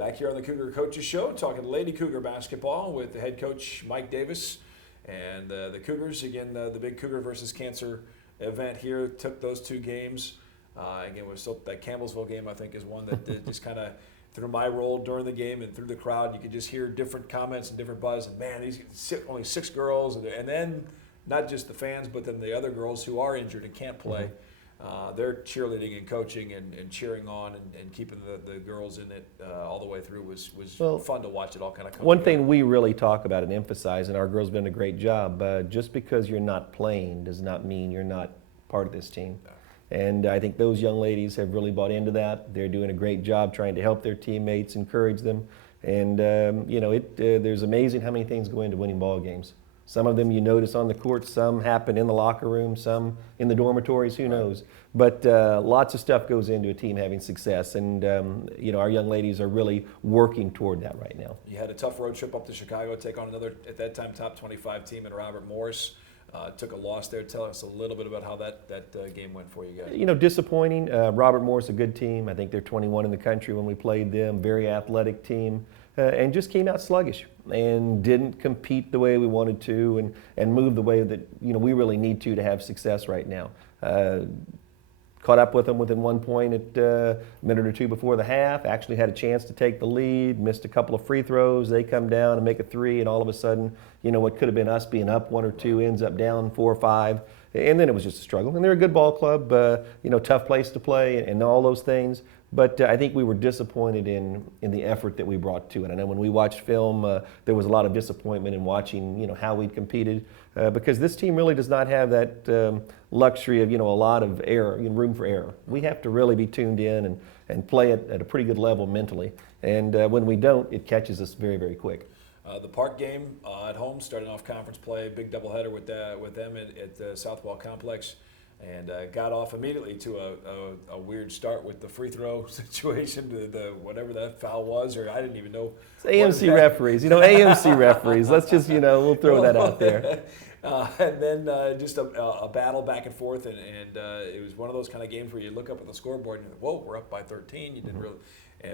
Back here on the Cougar Coaches Show, talking Lady Cougar basketball with the head coach Mike Davis. And the Cougars, again, the big Cougar versus Cancer event here, took those two games. Again, we're still, that Campbellsville game, I think, is one that just kind of, through my role during the game and through the crowd, you could just hear different comments and different buzz. And man, these only 6 girls, and then not just the fans, but then the other girls who are injured and can't play. They're cheerleading and coaching and cheering on and keeping the girls in it all the way through was fun to watch it all kind of come One together. thing we really talk about and emphasize, and our girls have done a great job, just because you're not playing does not mean you're not part of this team. And I think those young ladies have really bought into that. They're doing a great job trying to help their teammates, encourage them. And, there's amazing how many things go into winning ball games. Some of them you notice on the court, some happen in the locker room, some in the dormitories, who knows. But lots of stuff goes into a team having success. And, our young ladies are really working toward that right now. You had a tough road trip up to Chicago, take on another, at that time, top 25 team in Robert Morris. Took a loss there. Tell us a little bit about how that game went for you guys. Disappointing. Robert Morris, a good team. I think they're 21 in the country when we played them. Very athletic team. And just came out sluggish and didn't compete the way we wanted to and move the way that we really need to have success right now. Caught up with them within 1 point at a minute or two before the half. Actually had a chance to take the lead. Missed a couple of free throws. They come down and make a 3, and all of a sudden, what could have been us being up 1 or 2 ends up down 4 or 5. And then it was just a struggle. And they're a good ball club, tough place to play and all those things. But I think we were disappointed in the effort that we brought to it. I know when we watched film, there was a lot of disappointment in watching, how we competed, because this team really does not have that luxury of, a lot of error, room for error. We have to really be tuned in and play it at a pretty good level mentally. And when we don't, it catches us very, very quick. The Park game at home, starting off conference play, big doubleheader with them at the Southwell Complex. And got off immediately to a weird start with the free throw situation, the whatever that foul was, or I didn't even know. It's AMC referees, AMC referees. Let's just, we'll throw that out there. And then just a battle back and forth, and it was one of those kind of games where you look up at the scoreboard and you're like, whoa, we're up by 13. You didn't really,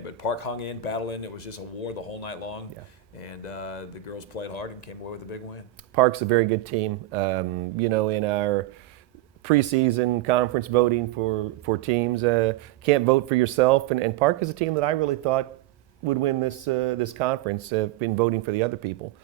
but Park hung in, battled in. It was just a war the whole night long. Yeah. And the girls played hard and came away with a big win. Park's a very good team. In our preseason conference voting for teams, can't vote for yourself, and Park is a team that I really thought would win this conference. Been voting for the other people.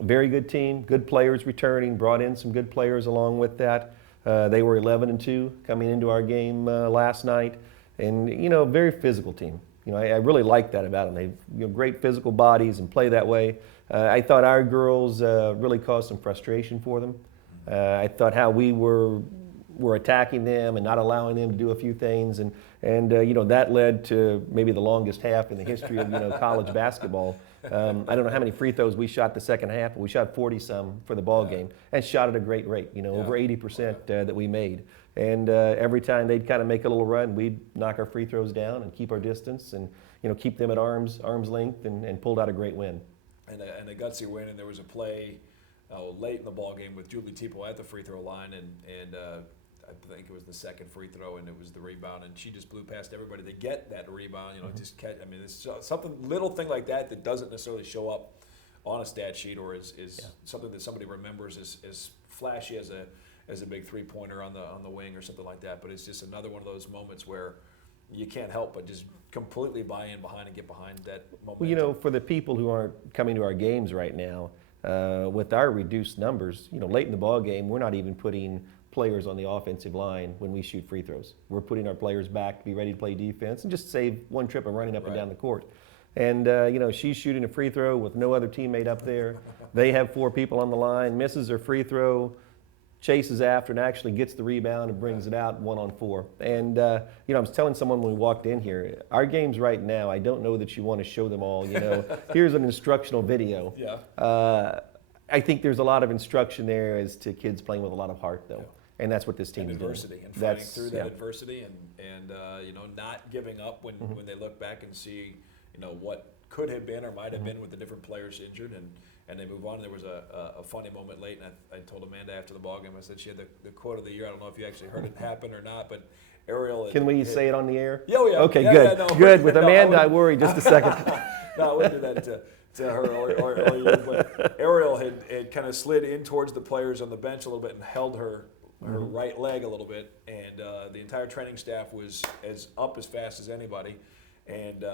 Very good team, good players returning, brought in some good players along with that. They were 11-2 coming into our game last night, and very physical team. I really like that about them. They great physical bodies and play that way. I thought our girls really caused some frustration for them. I thought how we were attacking them and not allowing them to do a few things, and that led to maybe the longest half in the history of college basketball. I don't know how many free throws we shot the second half, but we shot 40-some for the ball game and shot at a great rate. Over 80% that we made. And every time they'd kind of make a little run, we'd knock our free throws down and keep our distance and keep them at arm's length and pulled out a great win. And a gutsy win, and there was a play late in the ball game with Julie Tipo at the free throw line, and I think it was the second free throw, and it was the rebound, and she just blew past everybody to get that rebound. Just catch. I mean, it's something little thing like that doesn't necessarily show up on a stat sheet or is something that somebody remembers as flashy as a big 3-pointer on the wing or something like that. But it's just another one of those moments where you can't help but just completely buy in behind and get behind that momentum. Well, for the people who aren't coming to our games right now, with our reduced numbers, late in the ball game, we're not even putting players on the offensive line when we shoot free throws. We're putting our players back to be ready to play defense and just save one trip of running up and down the court. And, she's shooting a free throw with no other teammate up there. They have 4 people on the line, misses her free throw, chases after and actually gets the rebound and brings it out 1-on-4. And, I was telling someone when we walked in here, our games right now, I don't know that you want to show them all, here's an instructional video. Yeah. I think there's a lot of instruction there as to kids playing with a lot of heart, though. And that's what this team is doing. Adversity and fighting through that adversity and not giving up when they look back and see, what could have been or might have been with the different players injured and they move on. There was a funny moment late, and I told Amanda after the ballgame, I said she had the quote of the year. I don't know if you actually heard it happen or not, but Ariel. Can we say it on the air? Yeah, oh yeah. Okay, yeah, good. Yeah, no, Good. With no, Amanda, I worry just a second. No, I wouldn't do that to her or you. But Ariel had kind of slid in towards the players on the bench a little bit and held her right leg a little bit, and the entire training staff was as fast as anybody, and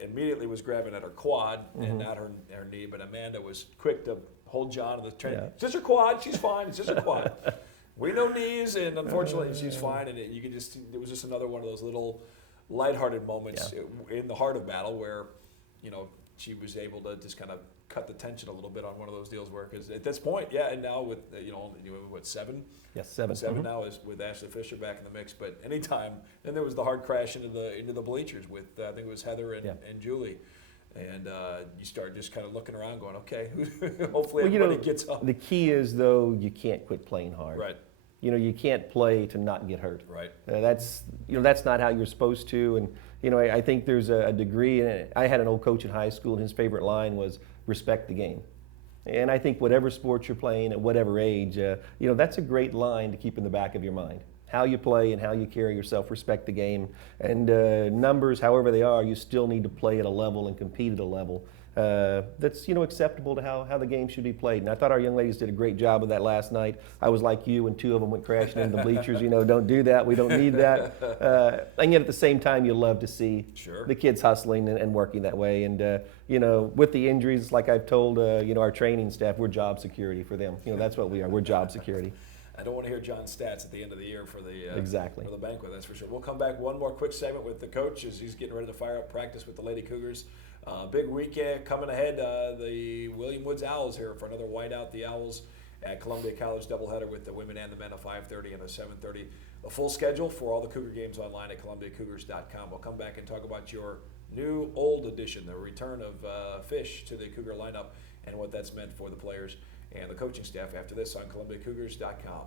immediately was grabbing at her quad and not her knee. But Amanda was quick to hold John in the training. Yeah. It's just her quad. She's fine. It's just her quad. We know knees, and unfortunately, she's fine. And it was just another one of those little lighthearted moments in the heart of battle where, she was able to just kind of cut the tension a little bit on one of those deals where, because at this point, and now with, what, 7? Yes, 7. 7 now is with Ashley Fisher back in the mix. But anytime, then there was the hard crash into the bleachers with, I think it was Heather and Julie. And you start just kind of looking around going, okay, hopefully everybody gets up. The key is, though, you can't quit playing hard. Right. You can't play to not get hurt. Right. That's not how you're supposed to. And, I think there's a degree. And I had an old coach in high school, and his favorite line was, respect the game. And I think whatever sport you're playing at whatever age, that's a great line to keep in the back of your mind. How you play and how you carry yourself, respect the game. And numbers, however they are, you still need to play at a level and compete at a level that's acceptable to how the game should be played. And I thought our young ladies did a great job of that last night. I was like you, and 2 of them went crashing into the bleachers. Don't do that. We don't need that. And yet at the same time, you love to see the kids hustling and working that way. And with the injuries, like I've told our training staff, we're job security for them. That's what we are. We're job security. I don't want to hear John's stats at the end of the year for the exactly for the banquet. That's for sure. We'll come back one more quick segment with the coach as he's getting ready to fire up practice with the Lady Cougars. Big weekend coming ahead. The William Woods Owls here for another Whiteout the Owls at Columbia College doubleheader with the women and the men at 5:30 and a 7:30. A full schedule for all the Cougar games online at ColumbiaCougars.com. We'll come back and talk about your new old addition, the return of Fish to the Cougar lineup, and what that's meant for the players and the coaching staff after this on ColumbiaCougars.com.